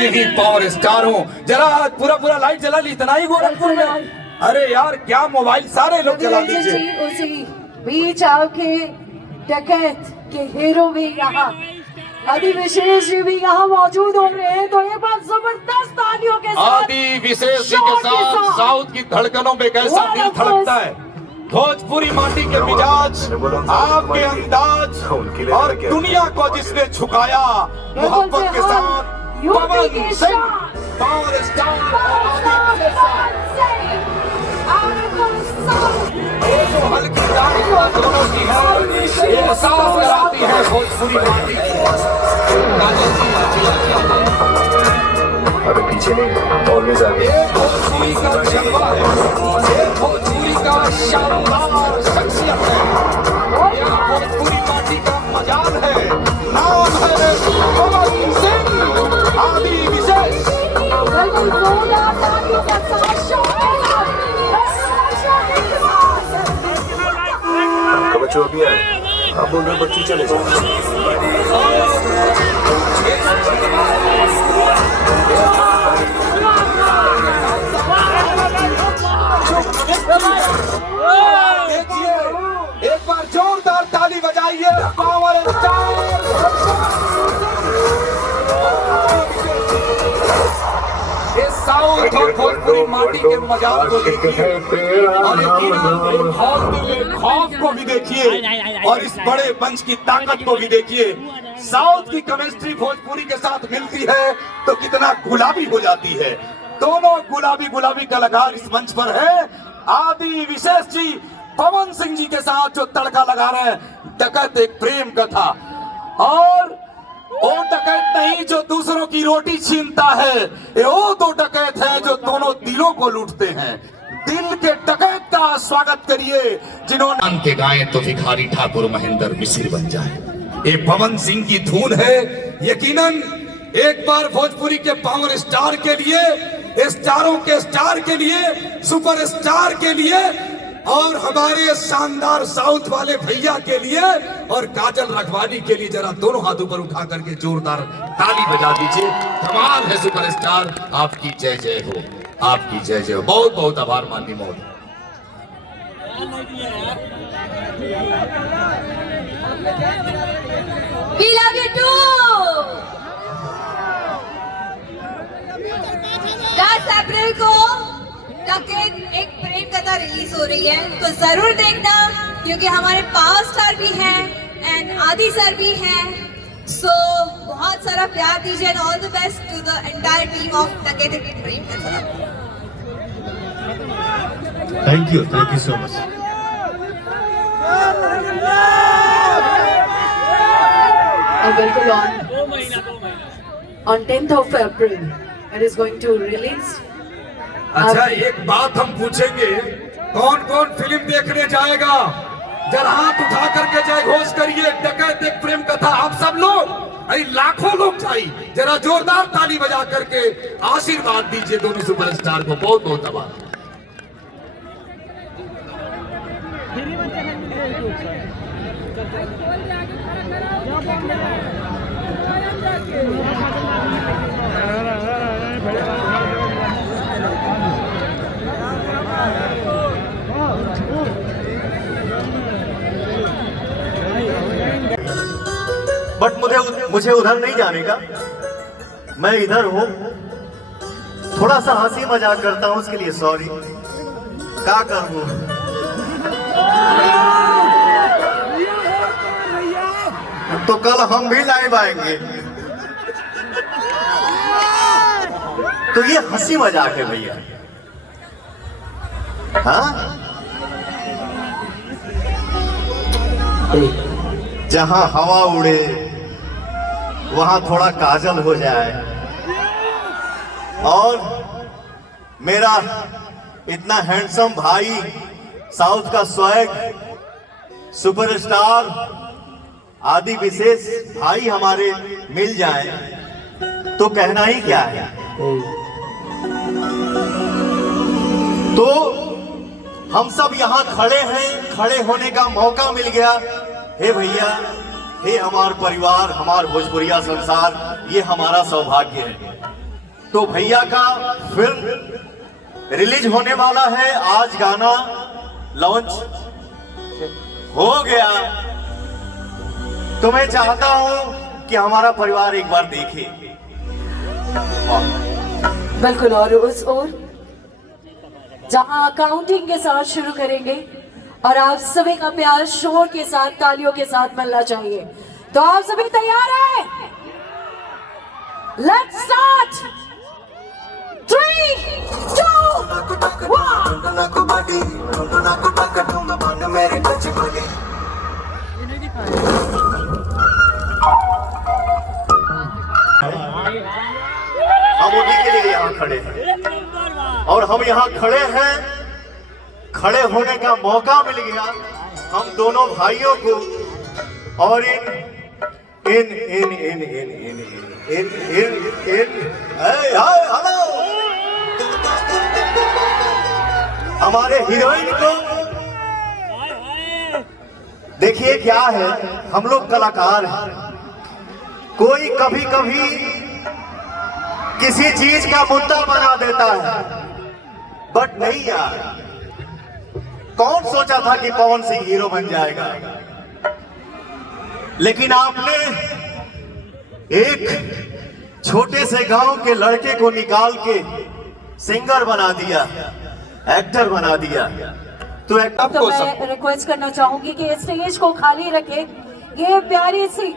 ही power star हूँ। जरा पूरा पूरा लाइट जला ली, इतना ही गोरखपुर में। अरे यार क्या मोबाइल सारे लोग जला दीजिए। उसी बीच आके डकैत के हीरो भी यहाँ आदि विशेष जी भी यहाँ मौजूद हो रहे हैं, तो एक बार जबरदस्त तालियों के साथ आदि विशेष जी के साथ साउथ की धड़कनों पे कैसा दिल धड़कता है। भोजपुरी माटी के मिजाज, आपके अंदाज और दुनिया को जिसने झुकाया मोहब्बत के साथ पवन सिंह पावर स्टार हल्की दाढ़ी दोनों की है, ये साफ कराती है भोजपुरी माटी। अरे पीछे नहीं, ऑलवेज आगे। ये भोजपुरी का जलवा है, ये भोजपुरी का शानदार शख्सियत है, ये भोजपुरी माटी का मजाल है। नाम है पवन सिंह आदि विशेष। आपका बच्चों अभी आए, आप बोल रहे बच्चे चले जाओ। देखिए एक बार जोरदार ताली बजाइए पावर स्टार। ये साउथ और भोजपुरी माटी के मजाक को देखिए और खौफ को भी देखिए और इस बड़े मंच की ताकत को भी देखिए। साउथ की केमिस्ट्री भोजपुरी के साथ मिलती है तो कितना गुलाबी हो जाती है। दोनों गुलाबी गुलाबी कलाकार इस मंच पर है। आदि विशेष जी पवन सिंह जी के साथ जो तड़का लगा रहे हैं, डकैत एक प्रेम कथा। और वो डकैत नहीं जो दूसरों की रोटी छीनता है, ये वो दो डकैत हैं जो दोनों दिलों को लूटते हैं। दिल के डकैत का स्वागत करिए जिन्होंने के गाए तो भिखारी ठाकुर महेंद्र मिश्र बन जाए। ये पवन सिंह की धुन है। यकीनन एक बार भोजपुरी के पावर स्टार के लिए, स्टारों के स्टार के लिए, सुपर स्टार के लिए और हमारे शानदार साउथ वाले भैया के लिए और काजल रखवानी के लिए जरा दोनों हाथ ऊपर उठा करके जोरदार ताली बजा दीजिए। कमाल है सुपरस्टार, आपकी जय जय हो, आपकी जय जय हो। बहुत बहुत आभार माननीय महोदय। We love you too. 10 अप्रैल को डकैत एक प्रेम कथा रिलीज हो रही है, तो जरूर देखना क्योंकि हमारे पावर स्टार भी हैं एंड आदि सर भी हैं। सो बहुत सारा प्यार दीजिए and all the best to the entire team of Dakait Ek Prem Katha. Thank you so much. बिल्कुल on 10th of April it is going to release। अच्छा एक बात हम पूछेंगे, कौन कौन फिल्म देखने जाएगा? जरा हाथ उठा करके जय घोष करिए। डकैत एक प्रेम कथा आप सब लोग, अरे लाखों लोग चाहिए, जरा जोरदार ताली बजा करके आशीर्वाद दीजिए दोनों सुपरस्टार को। बहुत बहुत आभार। बट मुझे उधर नहीं जाने का, मैं इधर हूँ। थोड़ा सा हंसी मजाक करता हूँ, उसके लिए सॉरी। क्या करूँ? तो कल हम भी लाइव आएंगे। तो ये हंसी मजाक है भैया। हाँ, जहां हवा उड़े वहां थोड़ा काजल हो जाए। और मेरा इतना हैंडसम भाई, साउथ का स्वैग सुपरस्टार आदि विशेष भाई हमारे मिल जाए तो कहना ही क्या है। तो हम सब यहाँ खड़े हैं, खड़े होने का मौका मिल गया। हे भैया, हे हमार परिवार, हमार भोजपुरिया संसार, ये हमारा सौभाग्य है। तो भैया का फिल्म रिलीज होने वाला है, आज गाना लॉन्च हो गया। तो मैं चाहता हूं कि हमारा परिवार एक बार देखे। बिल्कुल, और उस ओर जहां काउंटिंग के साथ शुरू करेंगे और आप सभी का प्यार शोर के साथ, तालियों के साथ मिलना चाहिए। तो आप सभी तैयार हैं? Let's start. 3, 2, 1 हम उन्हीं के लिए यहाँ खड़े हैं और हम यहाँ खड़े हैं, खड़े होने का मौका मिल गया हम दोनों भाइयों को। और इन इन इन इन इन इन इन इन इन हेलो हमारे हीरोइन को देखिए। क्या है, हम लोग कलाकार हैं, कोई कभी कभी किसी चीज का मुद्दा बना देता है, बट नहीं यार, कौन सोचा था कि पवन सिंह हीरो बन जाएगा। लेकिन आपने एक छोटे से गांव के लड़के को निकाल के सिंगर बना दिया, एक्टर बना दिया। तो तो मैं रिक्वेस्ट करना चाहूंगी कि स्टेज को खाली रखें। ये प्यारी सी